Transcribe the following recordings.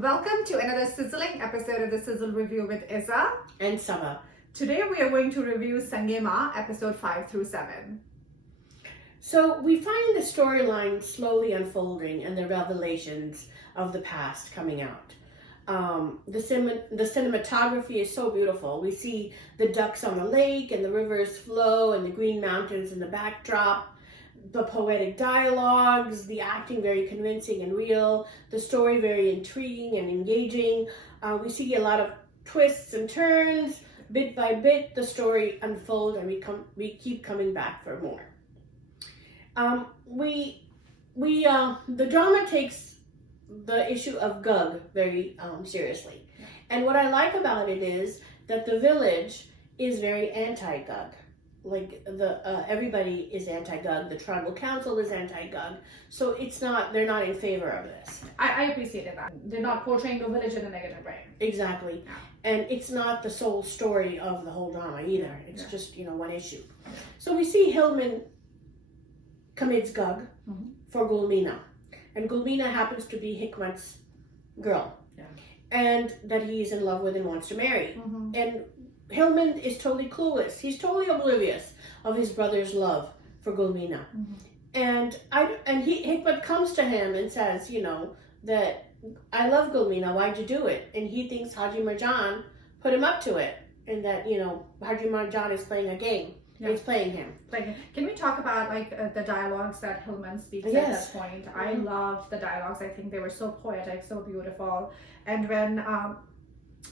Welcome to another sizzling episode of the Sizzle Review with Isa and Saba. Today we are going to review Sangema episode 5 through 7. So we find the storyline slowly unfolding and the revelations of the past coming out. The cinematography is so beautiful. We see the ducks on the lake and the rivers flow and the green mountains in the backdrop. The poetic dialogues, the acting very convincing and real, the story very intriguing and engaging. We see a lot of twists and turns. Bit by bit, the story unfolds, and we keep coming back for more. The drama takes the issue of Gug very seriously, and what I like about it is that the village is very anti-Gug. Like everybody is anti-Gug, the tribal council is anti-Gug, so they're not in favor of this. I appreciated that. They're not portraying the village in a negative way. Exactly. Yeah. And it's not the sole story of the whole drama either. It's just, one issue. So we see Hillman commits Gug for Gulmina. And Gulmina happens to be Hikmat's girl. Yeah. And that he's in love with and wants to marry. Mm-hmm. And Hillman is totally clueless. He's totally oblivious of his brother's love for Gulmina. Mm-hmm. And Hikmat comes to him and says, that I love Gulmina, why'd you do it? And he thinks Haji Marjan put him up to it, and that, Haji Marjan is playing a game. Yeah. He's playing him. Can we talk about the dialogues that Hillman speaks at that point? Mm-hmm. I love the dialogues. I think they were so poetic, so beautiful. And when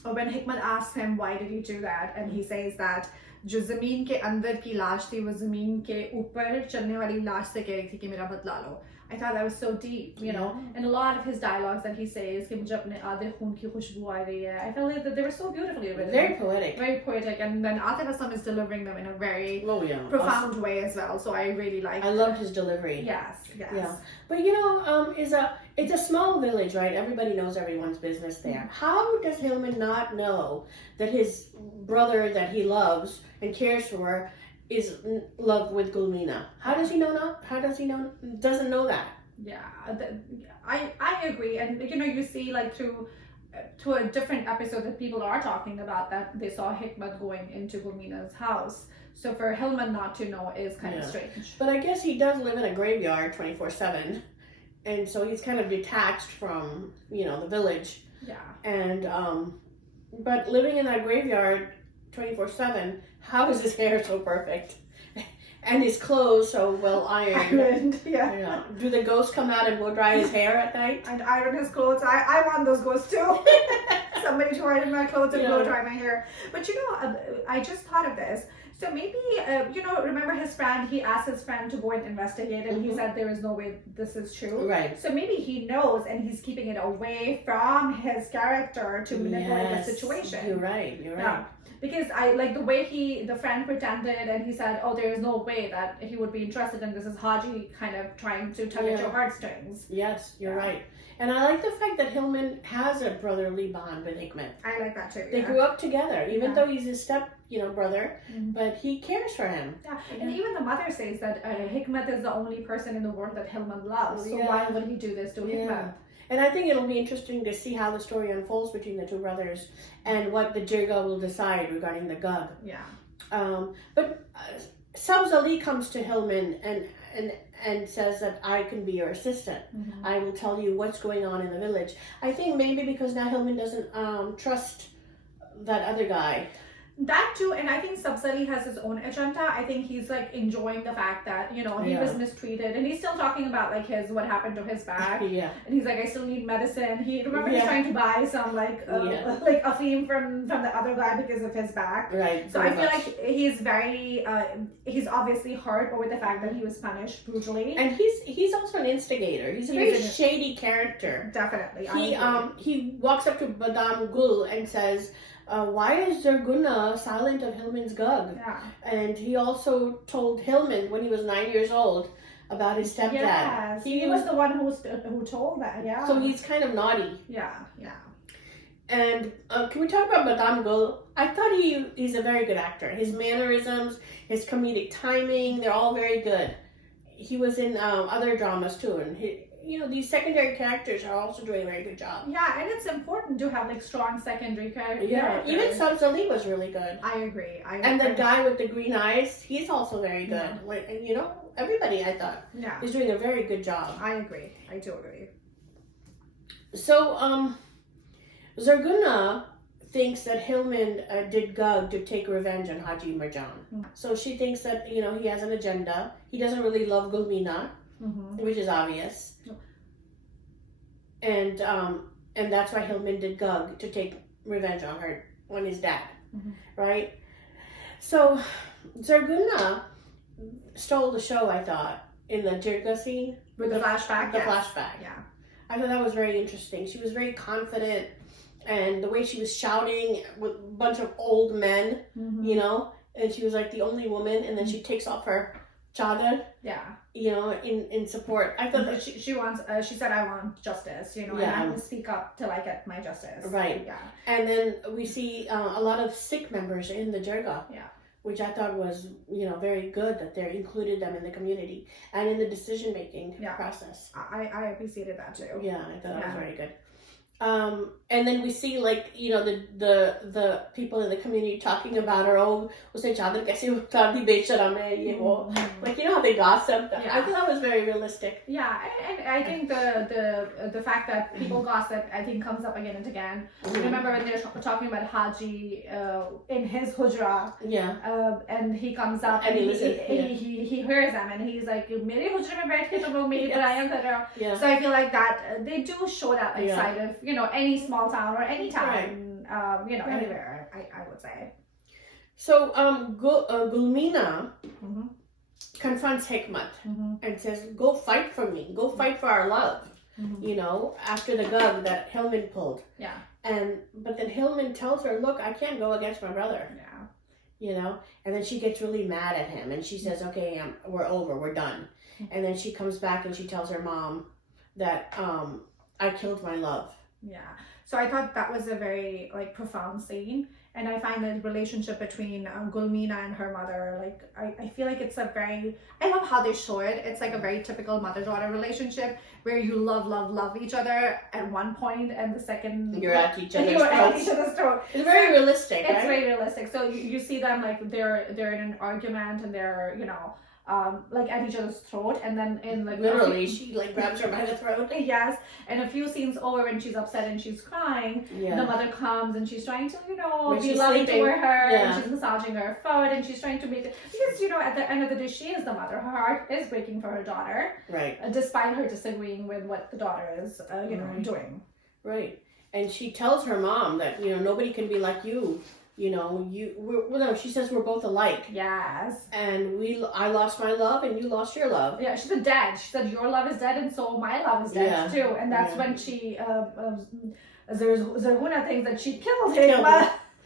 Hikmat asks him why did you do that, and he says that जो ज़मीन के अंदर की लाश थी वो ज़मीन के ऊपर चलने वाली लाश से कह रही थी कि मेरा बदला लो. I thought that was so deep, and a lot of his dialogues that he says कि मुझे अपने आधे खून की खुशबू आ रही है. I felt like that they were so beautifully written. Very poetic. Very poetic, and then Atif Aslam is delivering them in a very profound way as well. So I really like. I loved his delivery. Yes. Yeah, but it's a small village, right? Everybody knows everyone's business there. How does Hillman not know that his brother that he loves and cares for is in love with Gulmina? How does he know? Doesn't know that? Yeah, I agree, and you see through a different episode that people are talking about that they saw Hikmat going into Gulmina's house. So for Hillman not to know is kind of strange. But I guess he does live in a graveyard 24/7, and so he's kind of detached from the village. Yeah. And but living in that graveyard 24/7, how is his hair so perfect? And his clothes so well ironed. Yeah. Do the ghosts come out and blow dry his hair at night? And iron his clothes. I want those ghosts too. Somebody to iron my clothes and blow dry my hair. But I just thought of this. So maybe, remember his friend, he asked his friend to go and investigate, and he said there is no way this is true. Right. So maybe he knows, and he's keeping it away from his character to manipulate the situation. You're right. Yeah. Because I like the way the friend pretended, and he said, oh, there is no way that he would be interested in this. Is Haji kind of trying to tug at your heartstrings. Yes, you're right. And I like the fact that Hillman has a brotherly bond with Hikmat. I like that too. They grew up together, even though he's his brother, but he cares for him. Yeah, and even the mother says that Hikmat is the only person in the world that Hillman loves. So why would he do this to Hikmat? And I think it'll be interesting to see how the story unfolds between the two brothers and what the Jirga will decide regarding the Gug. Yeah. But Sabz Ali comes to Hillman and says that I can be your assistant. Mm-hmm. I will tell you what's going on in the village. I think maybe because now Hillman doesn't trust that other guy. That too, and I think Sabz Ali has his own agenda. I think he's enjoying the fact that he was mistreated, and he's still talking about what happened to his back. Yeah. And he's like, I still need medicine. He's trying to buy some a theme from the other guy because of his back. Right. So I feel like he's very he's obviously hurt over the fact that he was punished brutally. And he's also an instigator. He's a very shady character. Definitely. He walks up to Badam Gul and says, why is Zerguna silent of Hillman's Gug? Yeah. And he also told Hillman when he was 9 years old about his stepdad. Yes, he was the one who told that. Yeah. So he's kind of naughty. Yeah. And can we talk about Badam Gul? I thought he's a very good actor. His mannerisms, his comedic timing, they're all very good. He was in other dramas too, and these secondary characters are also doing a very good job. Yeah, and it's important to have like strong secondary characters. Yeah, even Sizzle was really good. I agree. And the guy with the green eyes, he's also very good. Yeah. Like, and everybody I thought is doing a very good job. I agree. I do agree. So, Zarguna thinks that Hillman did Gug to take revenge on Haji Marjan. So she thinks that, he has an agenda. He doesn't really love Gulmina, which is obvious. And that's why Hillman did Gug, to take revenge on his dad, right? So Zarguna stole the show, I thought, in the Jirga scene. With the flashback? The flashback. Yeah. I thought that was very interesting. She was very confident, and the way she was shouting with a bunch of old men, and she was like the only woman, and then she takes off her chadar, in support. I thought that she wants. She said, "I want justice," and I will speak up till I get my justice. Right. Yeah. And then we see a lot of Sikh members in the Jirga. Yeah. Which I thought was, very good that they included them in the community and in the decision-making process. I appreciated that too. Yeah, I thought that was very good. And then we see the people in the community talking about her, usne chadar kaise utar di besharam hai ye wo. Like, how they gossip. I thought that was very realistic. Yeah, and I think the fact that people gossip, I think, comes up again and again. Remember when they're talking about Haji in his hujra, and he comes up and he hears them and he's like, "Mere hujra mein baith ke tum log meri buraiyan kar rahe ho." So I feel like that they do show that side of any small town or any town, anywhere. I would say. So Gulmina confronts Hikmat and says, "Go fight for me. Go fight for our love." After the gug that Hillman pulled. Yeah. But then Hillman tells her, "Look, I can't go against my brother." Yeah. And then she gets really mad at him and she says, "Okay, we're over. We're done." And then she comes back and she tells her mom that I killed my love. Yeah. So I thought that was a very profound scene, and I find the relationship between Gulmina and her mother, I feel like it's I love how they show it. It's like a very typical mother-daughter relationship where you love each other at one point, and the second you're at each other's throat. It's very realistic. It's very realistic. So you see them they're in an argument and they're at each other's throat, and then in literally she grabs her by the throat. Yes, and a few scenes over when she's upset and she's crying, the mother comes and she's trying to be loving toward her, and she's massaging her foot, and she's trying to make it, because at the end of the day she is the mother. Her heart is breaking for her daughter, right? Despite her disagreeing with what the daughter is doing. Right. And she tells her mom that nobody can be like you. She says we're both alike. Yes. And I lost my love and you lost your love. Yeah, she said dead. She said your love is dead and so my love is dead too. And that's when she, Zarguna thinks that she killed him.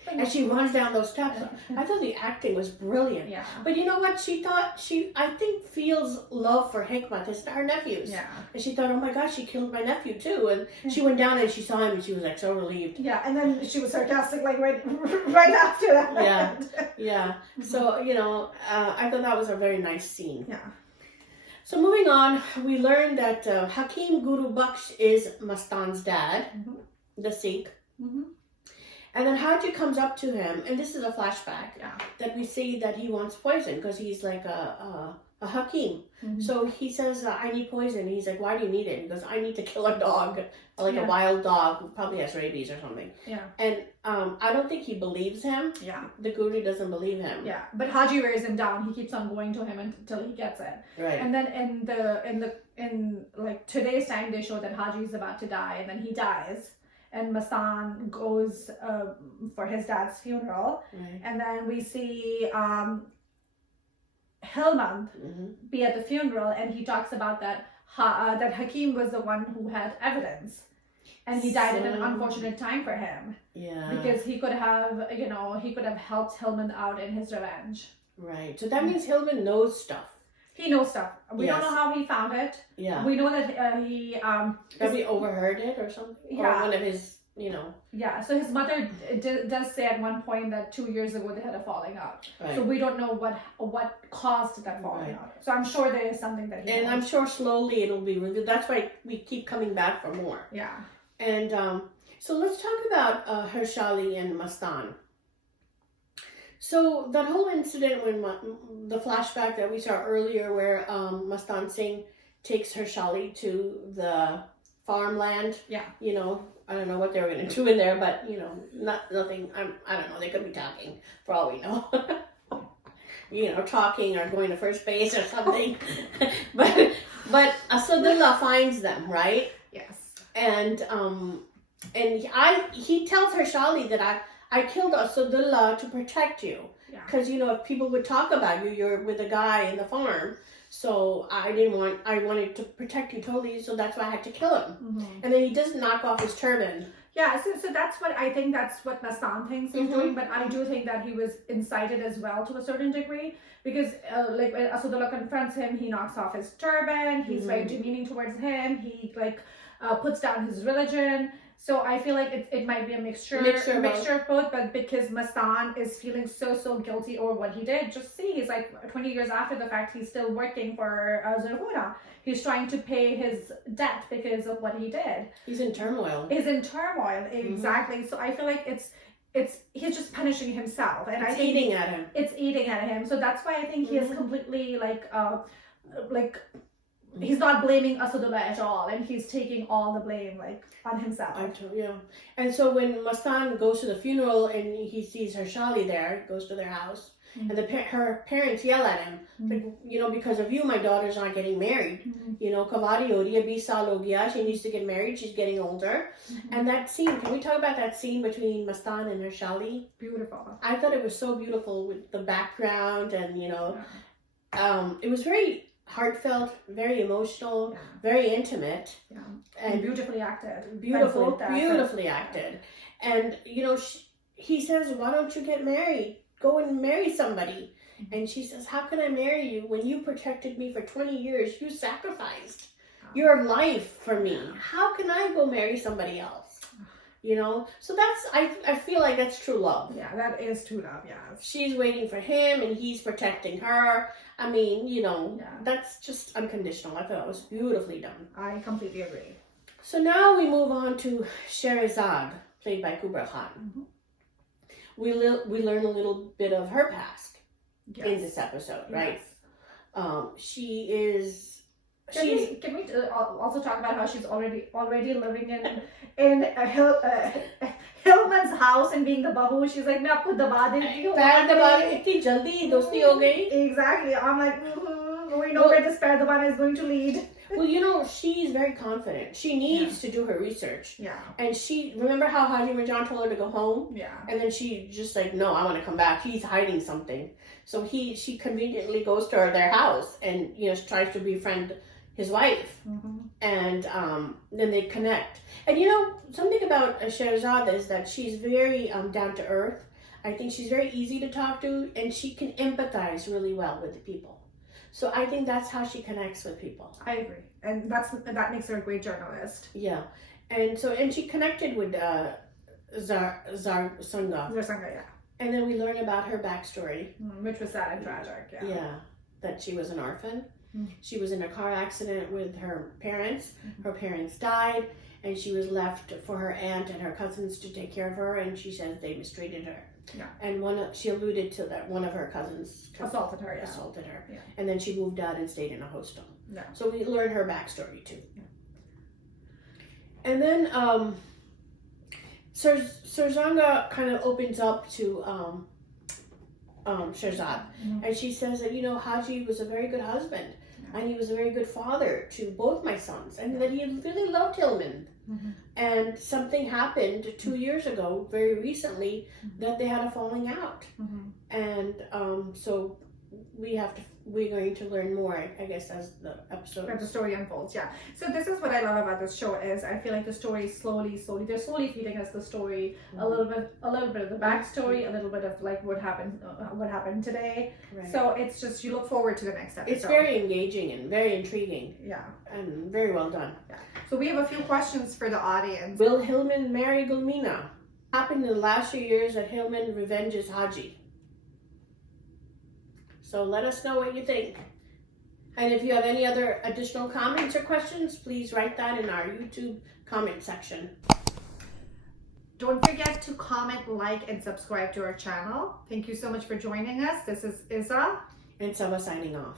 And she runs down those steps. I thought the acting was brilliant. Yeah. But you know what? I think feels love for Hikmat, her nephews. Yeah. And she thought, oh my gosh, she killed my nephew too. And she went down and she saw him and she was so relieved. Yeah. And then she was sarcastic right after that. Yeah. Yeah. So, I thought that was a very nice scene. Yeah. So moving on, we learned that Hakim Guru Baksh is Mastan's dad, the Sikh. And then Haji comes up to him, and this is a flashback that we see that he wants poison because he's like a Hakim. So he says, I need poison. He's like, why do you need it? He goes, I need to kill a dog, a wild dog who probably has rabies or something. Yeah. And I don't think he believes him. Yeah. The guru doesn't believe him. Yeah. But Haji wears him down. He keeps on going to him until he gets it. Right. And then in today's time, they show that Haji is about to die, and then he dies. And Mastan goes for his dad's funeral. Right. And then we see Hillman be at the funeral, and he talks about that Hakim was the one who had evidence. And he died in an unfortunate time for him. Yeah. Because he could have, helped Hillman out in his revenge. Right. So that means Hillman knows stuff. He knows stuff. We don't know how he found it. Yeah. We know that he... Probably overheard it or something. Yeah. Or one of his Yeah, so his mother does say at one point that 2 years ago they had a falling out. Right. So we don't know what caused that falling out. So I'm sure there is something that he And knows. I'm sure slowly it'll be revealed. That's why we keep coming back for more. Yeah. And so let's talk about Hershali and Mastan. So that whole incident when the flashback that we saw earlier where Mastan Singh takes Hershali to the farmland. Yeah. I don't know what they were going to do in there, but nothing. I don't know. They could be talking for all we know. Talking or going to first base or something. but Asadullah finds them, right? Yes. And he tells Hershali that I killed Asadullah to protect you. Because, if people would talk about you, you're with a guy in the farm. So I wanted to protect you totally. So that's why I had to kill him. Mm-hmm. And then he doesn't knock off his turban. Yeah, so that's what I think that's what Mastan thinks he's doing. But I do think that he was incited as well to a certain degree. Because when Asadullah confronts him, he knocks off his turban. He's very demeaning towards him. He puts down his religion. So I feel like it might be a mixture of both, but because Mastan is feeling so guilty over what he did, just see, he's 20 years after the fact, he's still working for Zarhuna. He's trying to pay his debt because of what he did. He's in turmoil. Exactly. So I feel like he's just punishing himself, and it's eating at him. It's eating at him. So that's why I think he is completely he's not blaming Asadullah at all, and he's taking all the blame on himself. And so when Mastan goes to the funeral and he sees Hershali there, goes to their house, and her parents yell at him, because of you, my daughter's not getting married. Kavari ho rahi hai, 20 saal ho gaya, she needs to get married, she's getting older. And that scene, can we talk about that scene between Mastan and Hershali? Beautiful. I thought it was so beautiful with the background and, it was very heartfelt, very emotional, very intimate, and beautifully acted. Beautifully acted. And he says, "Why don't you get married? Go and marry somebody." And she says, "How can I marry you when you protected me for 20 years? You sacrificed your life for me. How can I go marry somebody else?" So that's, I feel like that's true love. Yeah, that is true love, yeah. She's waiting for him and he's protecting her. I mean, that's just unconditional. I thought it was beautifully done. I completely agree. So now we move on to Sherazad, played by Kubra Khan. We learn a little bit of her past in this episode, right? She is... Can we also talk about how she's already living in Hillman's house and being the bahu? She's like, "मैं आपको दबा देती हूँ." पैर दबाने इतनी जल्दी दोस्ती हो गई. Exactly. I'm like, we know where this पैर दबाना is going to lead. Well, she's very confident. She needs to do her research. Yeah. And remember how Haji Marjan told her to go home? Yeah. And then she just no, I want to come back. He's hiding something. So she conveniently goes to their house and, tries to befriend his wife. And then they connect. And something about Sherazad is that she's very down to earth. I think she's very easy to talk to, and she can empathize really well with the people. So I think that's how she connects with people. I agree. And that makes her a great journalist. Yeah. And she connected with Zarsanga. Yeah. And then we learn about her backstory. Which was sad and tragic, yeah. Yeah. That she was an orphan. She was in a car accident with her parents. Her parents died, and she was left for her aunt and her cousins to take care of her, and she says they mistreated her. Yeah. And she alluded to that one of her cousins assaulted her. Yeah. And then she moved out and stayed in a hostel. Yeah. So we learn her backstory too. Yeah. And then Sarzanga kind of opens up to Sherazad, and she says that Haji was a very good husband, and he was a very good father to both my sons, and that he really loved Hillman. And something happened 2 years ago, very recently, that they had a falling out. And so we're going to learn more, I guess, as the story unfolds. Yeah. So this is what I love about this show is I feel like the story slowly they're slowly feeding us the story, a little bit of the backstory, a little bit of what happened today. Right. So it's just you look forward to the next episode. It's very engaging and very intriguing. Yeah. And very well done. Yeah. So we have a few questions for the audience. Will Hillman marry Gulmina? Happened in the last few years that Hillman revenges Haji. So let us know what you think. And if you have any other additional comments or questions, please write that in our YouTube comment section. Don't forget to comment, like, and subscribe to our channel. Thank you so much for joining us. This is Isa And Saba signing off.